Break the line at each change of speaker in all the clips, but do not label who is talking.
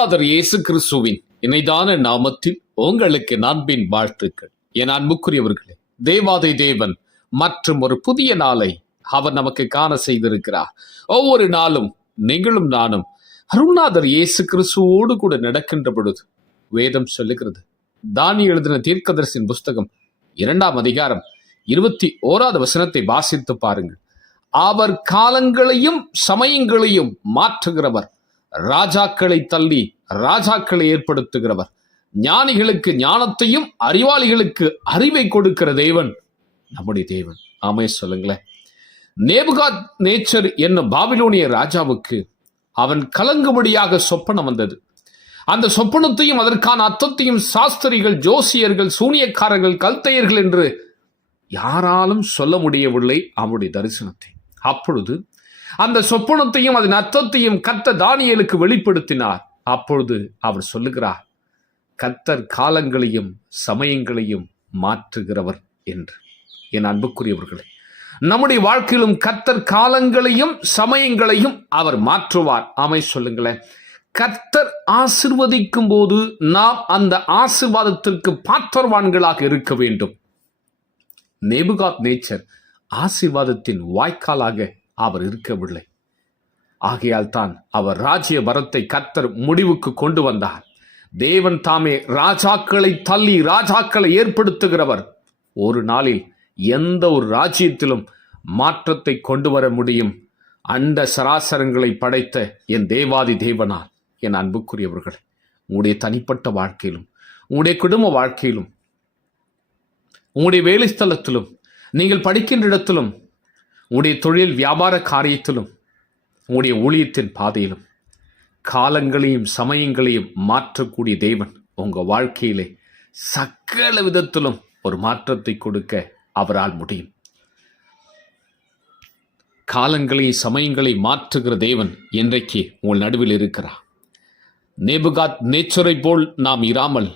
அருள்நாதர் இயேசு கிறிஸ்துவின் இணைதான நாமத்தில் உங்களுக்கு நண்பின் வாழ்த்துக்கள். என் அன்புக்குரியவர்களே தேவாதை தேவன் மற்றும் ஒரு புதிய நாளை அவர் நமக்கு காண செய்திருக்கிறார். ஒவ்வொரு நாளும் நீங்களும் நானும் அருள்நாதர் இயேசு கிறிஸ்துவோடு கூட நடக்கின்ற பொழுது வேதம் சொல்லுகிறது. தானி எழுதின தீர்க்கதரிசின் புஸ்தகம் இரண்டாம் அதிகாரம் இருபத்தி ஓராவது வசனத்தை வாசித்து பாருங்கள். அவர் காலங்களையும் சமயங்களையும் மாற்றுகிறவர். ராஜாக்களை தள்ளி ராஜாக்களை ஏற்படுத்துகிறவர். ஞானிகளுக்கு ஞானத்தையும் அறிவாளிகளுக்கு அறிவை கொடுக்கிற தேவன் நம்முடைய தேவன். ஆமே சொல்லுங்களேன். நேபுகாத் நேச்சர் என்னும் பாபிலோனிய ராஜாவுக்கு அவன் கலங்கும்படியாக சொப்பனம் வந்தது. அந்த சொப்பனத்தையும் அதற்கான அர்த்தத்தையும் சாஸ்திரிகள் ஜோசியர்கள் சூனியக்காரர்கள் கல்தையர்கள் என்று யாராலும் சொல்ல முடியவில்லை அவனுடைய தரிசனத்தை. அப்பொழுது அந்த சொப்பனத்தையும் அதன் அர்த்தத்தையும் கத்த தானியலுக்கு வெளிப்படுத்தினார். அப்பொழுது அவர் சொல்லுகிறார் கத்தர் காலங்களையும் சமயங்களையும் மாற்றுகிறவர் என்று. என் அன்புக்குரியவர்களே நம்முடைய வாழ்க்கையிலும் கத்தர் காலங்களையும் சமயங்களையும் அவர் மாற்றுவார். அமை சொல்லுங்களேன். கர்த்தர் ஆசிர்வதிக்கும் போது நாம் அந்த ஆசிர்வாதத்திற்கு பாத்திரவான்களாக இருக்க வேண்டும். நேபுகாத் நேச்சர் ஆசீர்வாதத்தின் வாய்க்காலாக அவர் இருக்கவில்லை. ஆகையால் தான் அவர் ராஜ்ய வரத்தை கர்த்தர் முடிவுக்கு கொண்டு வந்தார். தேவன் தாமே ராஜாக்களை தள்ளி ராஜாக்களை ஏற்படுத்துகிறவர். ஒரு நாளில் எந்த ஒரு ராஜ்யத்திலும் மாற்றத்தை கொண்டு வர முடியும். அண்ட சராசரங்களை படைத்த என் தேவாதி தேவனா என் அன்புக்குரியவர்கள் உங்களுடைய தனிப்பட்ட வாழ்க்கையிலும் உங்களுடைய குடும்ப வாழ்க்கையிலும் உங்களுடைய வேலை ஸ்தலத்திலும் நீங்கள் படிக்கின்ற இடத்திலும் உங்களுடைய தொழில் வியாபார காரியத்திலும் உங்களுடைய ஊழியத்தின் பாதையிலும் காலங்களையும் சமயங்களையும் மாற்றக்கூடிய தேவன் உங்கள் வாழ்க்கையிலே சகல விதத்திலும் ஒரு மாற்றத்தை கொடுக்க அவரால் முடியும். காலங்களையும் சமயங்களை மாற்றுகிற தேவன் என்றைக்கு உங்கள் நடுவில் இருக்கிறார். நேபுகாத் நேச்சரை போல் நாம் இராமல்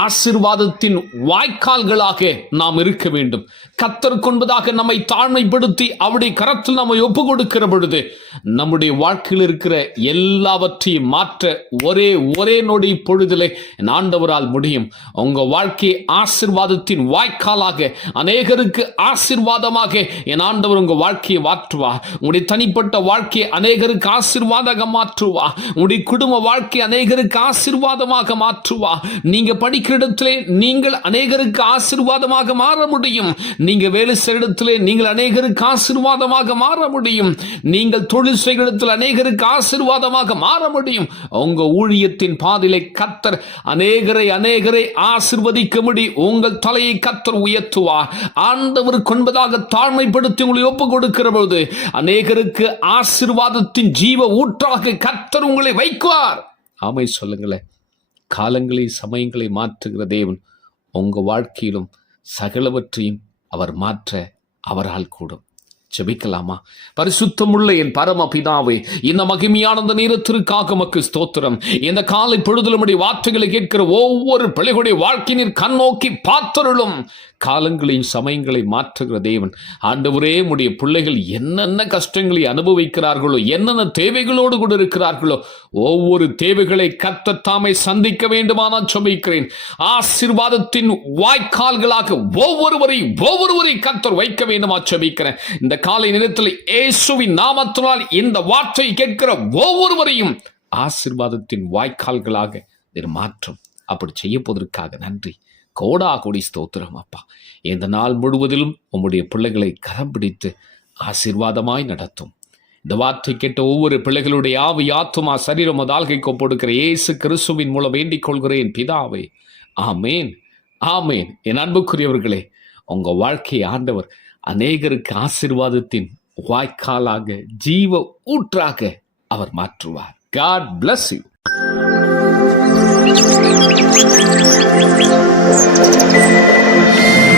ஆசிர்வாதத்தின் வாய்க்கால்களாக நாம் இருக்க வேண்டும். கத்தர் கொன்பதாக நம்மை தாழ்மைப்படுத்தி அவருடைய கரத்தில் நம்மை ஒப்பு கொடுக்கிற பொழுது நம்முடைய வாழ்க்கையில் இருக்கிற எல்லாவற்றையும் மாற்ற ஒரே ஒரே நொடி பொழுதிலே ஆண்டவரால் முடியும். உங்க வாழ்க்கையை ஆசிர்வாதத்தின் வாய்க்காலாக அநேகருக்கு ஆசிர்வாதமாக என் ஆண்டவர் உங்க வாழ்க்கையை மாற்றுவா. உங்களுடைய தனிப்பட்ட வாழ்க்கையை அநேகருக்கு ஆசிர்வாதமாக மாற்றுவா உங்களுடைய குடும்ப வாழ்க்கை அநேகருக்கு ஆசிர்வாதமாக மாற்றுவா. நீங்க படிக்கிற இடத்திலே நீங்கள் அநேகருக்கு ஆசிர்வாதமாக மாற முடியும். நீங்க வேலை செய்கிற இடத்திலே நீங்கள் அநேகருக்கு ஆசிர்வாதமாக மாற முடியும். நீங்கள் தொழில் செய்கிற இடத்தில் அநேகருக்கு ஆசிர்வாதமாக மாற முடியும். உங்க ஊழியத்தின் பாதிலை கத்தர் அநேகரை அநேகரை ஆசிர்வதிக்க முடியும் உங்கள் தலையை கத்தர் உயர்த்துவார். ஆண்டவர் கொன்பதாக தாழ்மைப்படுத்தி உங்களை ஒப்புக் கொடுக்கிற பொழுது அநேகருக்கு ஆசிர்வாதத்தின் ஜீவ ஊற்றாக கத்தர் உங்களை வைக்குவார். ஆமை சொல்லுங்களேன். காலங்களை சமயங்களை மாற்றுகிற தேவன் உங்கள் வாழ்க்கையிலும் சகலவற்றையும் அவர் மாற்ற அவரால் கூடும். ஜெபிக்கலாமா? பரிசுத்தமுள்ள என் பரம பிதாவே இந்த மகிமையான நேரத்திற்காக மக்கு ஸ்தோத்திரம். இந்த காலை பொழுதுலமுடைய வார்த்தைகளை கேட்கிற ஒவ்வொரு பிள்ளைகளுடைய வாழ்க்கையினர் கண்ணோக்கி பார்த்தருளும். காலங்களையும் சமயங்களை மாற்றுகிற தேவன் ஆண்டவரே உடைய பிள்ளைகள் என்னென்ன கஷ்டங்களை அனுபவிக்கிறார்களோ என்னென்ன தேவைகளோடு கூட இருக்கிறார்களோ ஒவ்வொரு தேவைகளை கத்த தாமை சந்திக்க வேண்டுமானால் சொல்லிக்கிறேன் ஆசிர்வாதத்தின் வாய்க்கால்களாக ஒவ்வொருவரை ஒவ்வொருவரை கத்தர் வைக்க வேண்டுமா செபிக்கிறேன் இந்த காலை நேரத்தில் இயேசுவின் நாமத்தினால் இந்த வார்த்தை கேட்கிற ஒவ்வொருவரையும் ஆசிர்வாதத்தின் வாய்க்கால்களாக நீர் மாற்றும். அப்படி செய்ய போவதற்காக நன்றி. கோடா கோடி ஸ்தோத்திரம் அப்பா. இந்த நாள் முழுவதிலும் உம்முடைய பிள்ளைகளை கரம் பிடித்து ஆசீர்வாதமாய் நடத்தும். இந்த வார்த்தை கேட்ட ஒவ்வொரு பிள்ளைகளுடைய ஆவி ஆத்துமா சரீரம் அதால்கை கொப்படுக்கிற இயேசு கிறிஸ்துவின் மூலம் வேண்டிக் கொள்கிறேன். பிதாவே ஆமேன் ஆமேன். என் அன்புக்குரியவர்களே உங்கள் வாழ்க்கையை ஆண்டவர் அநேகருக்கு ஆசீர்வாதத்தின் வாய்க்காலாக ஜீவ ஊற்றாக அவர் மாற்றுவார் God bless you
Thank you.